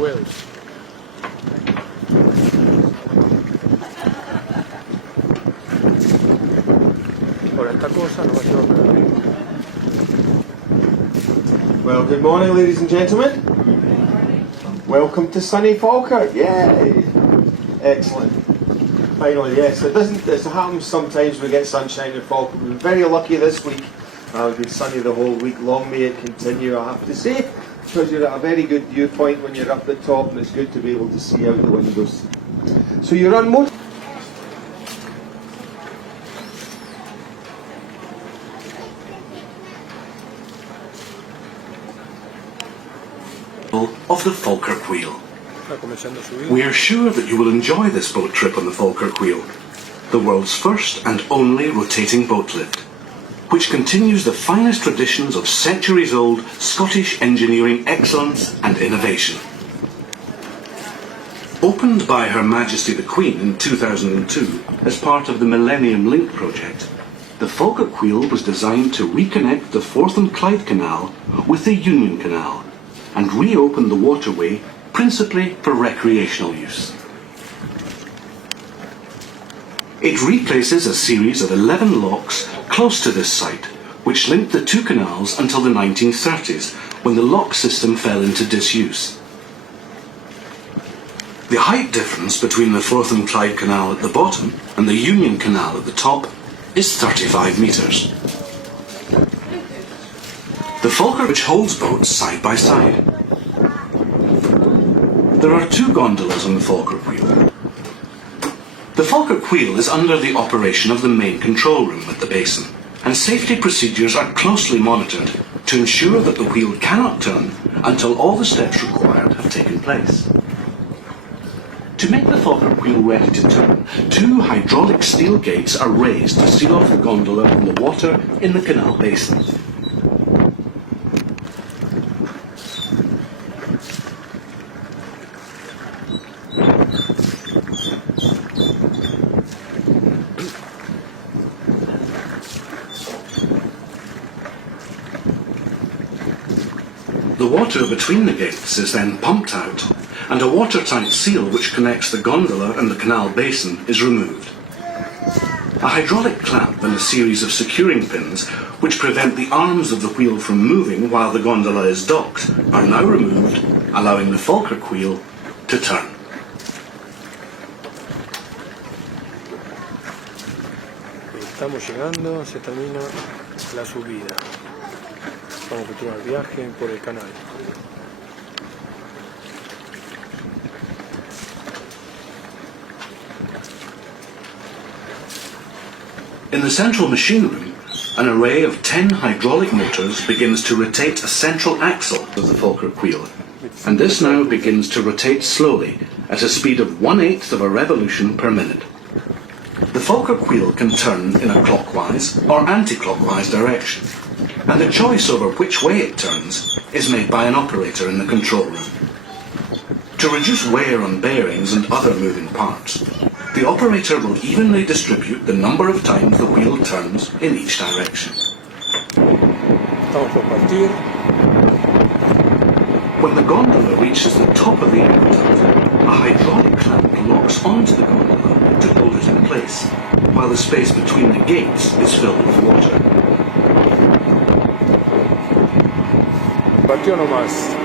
Wheels. Por esta cosa no me llevo a pegar. Well, good morning, ladies and gentlemen. Welcome to sunny Falkirk. Yay! Excellent. Finally, yes. It happens sometimes we get sunshine in Falkirk. We've been very lucky this week. It's been sunny the whole week. Long may it continue, I have to say, because you're at a very good viewpoint when you're up the top, and it's good to be able to see out the windows. So you're on motor. Of the Falkirk Wheel. We are sure that you will enjoy this boat trip on the Falkirk Wheel, the world's first and only rotating boat lift, which continues the finest traditions of centuries-old Scottish engineering excellence and innovation. Opened by Her Majesty the Queen in 2002 as part of the Millennium Link project, the Falkirk Wheel was designed to reconnect the Forth and Clyde Canal with the Union Canal and reopen the waterway principally for recreational use. It replaces a series of 11 locks close to this site, which linked the two canals until the 1930s, when the lock system fell into disuse. The height difference between the Forth and Clyde Canal at the bottom and the Union Canal at the top is 35 metres. The Falkirk, which holds boats side by side. There are two gondolas on the Falkirk Wheel. The Falkirk Wheel is under the operation of the main control room at the basin, and safety procedures are closely monitored to ensure that the wheel cannot turn until all the steps required have taken place. To make the Falkirk Wheel ready to turn, two hydraulic steel gates are raised to seal off the gondola from the water in the canal basin. The water between the gates is then pumped out, and a watertight seal which connects the gondola and the canal basin is removed. A hydraulic clamp and a series of securing pins which prevent the arms of the wheel from moving while the gondola is docked are now removed, allowing the Falkirk Wheel to turn. Estamos llegando, se termina la subida. Vamos a continuar el viaje por el canal. In the central machine room, an array of 10 hydraulic motors begins to rotate a central axle of the Falkirk wheel, and this now begins to rotate slowly at a speed of 1/8 of a revolution per minute. The Falkirk wheel can turn in a clockwise or anti-clockwise direction, and the choice over which way it turns is made by an operator in the control room. To reduce wear on bearings and other moving parts, the operator will evenly distribute the number of times the wheel turns in each direction. Estamos por partir. When the gondola reaches the top of the aqueduct, a hydraulic clamp locks onto the gondola to hold it in place, while the space between the gates is filled with water. Partió nomás.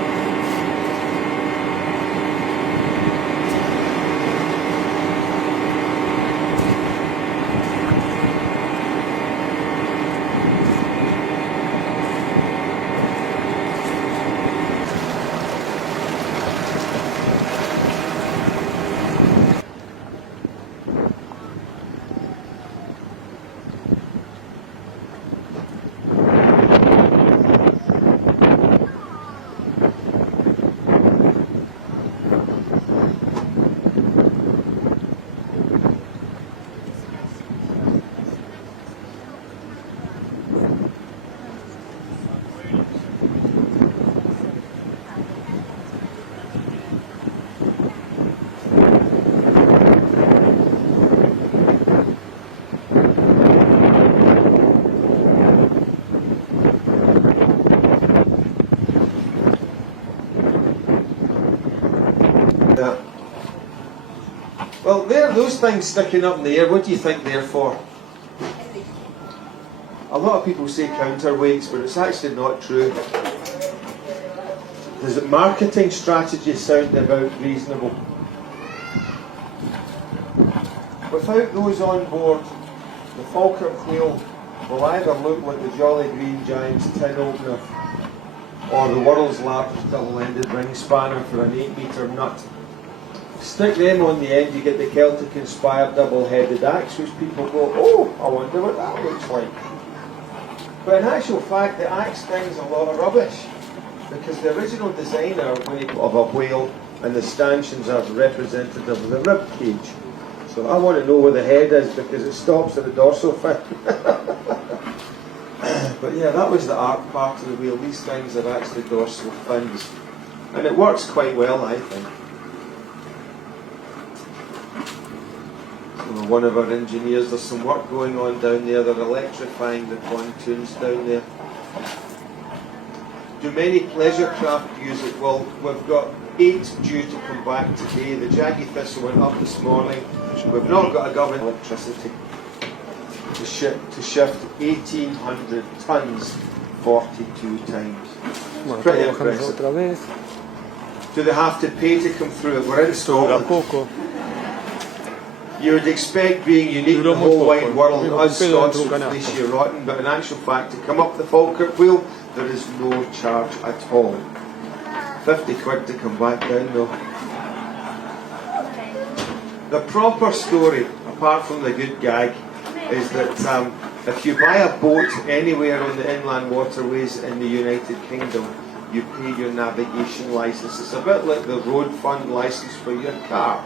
Yeah. Well, there, those things sticking up in the air, what do you think they're for? A lot of people say counterweights, but it's actually not true. Does it marketing strategy sound about reasonable? Without those on board, the Falkirk wheel will either look like the Jolly Green Giant's tin opener or the world's largest double-ended ring spanner for an 8-metre nut. Stick them on the end, you get the Celtic-inspired double-headed axe, which people go, oh, I wonder what that looks like. But in actual fact, the axe thing's a lot of rubbish, because the original designer of a whale and the stanchions are representative of the rib cage. So I want to know where the head is, because it stops at the dorsal fin. But yeah, that was the art part of the wheel. These things are actually dorsal fins. And it works quite well, I think. One of our engineers, there's some work going on down there. They're electrifying the pontoons down there. Do many pleasure craft use it? Well, we've got 8 due to come back today. The Jaggy Thistle went up this morning. We've not got a government electricity to shift 1,800 tons 42 times. Bueno, Pretty estamos bajando impressive. otra vez. Do they have to pay to come through it? We're in Esto dura Scotland. poco. You would expect, being unique in the Duró muy whole poco. wide world, Mismo us pedo Scots dentro de would un fleece canasto. you rotten, but in actual fact, to come up the Falkirk wheel, there is no charge at all. 50 quid to come back down though. The proper story, apart from the good gag, is that if you buy a boat anywhere on the inland waterways in the United Kingdom, you pay your navigation licence. It's a bit like the road fund licence for your car.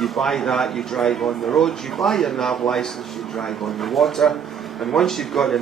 You buy that, you drive on the road. You buy your nav licence, you drive on the water. And once you've got your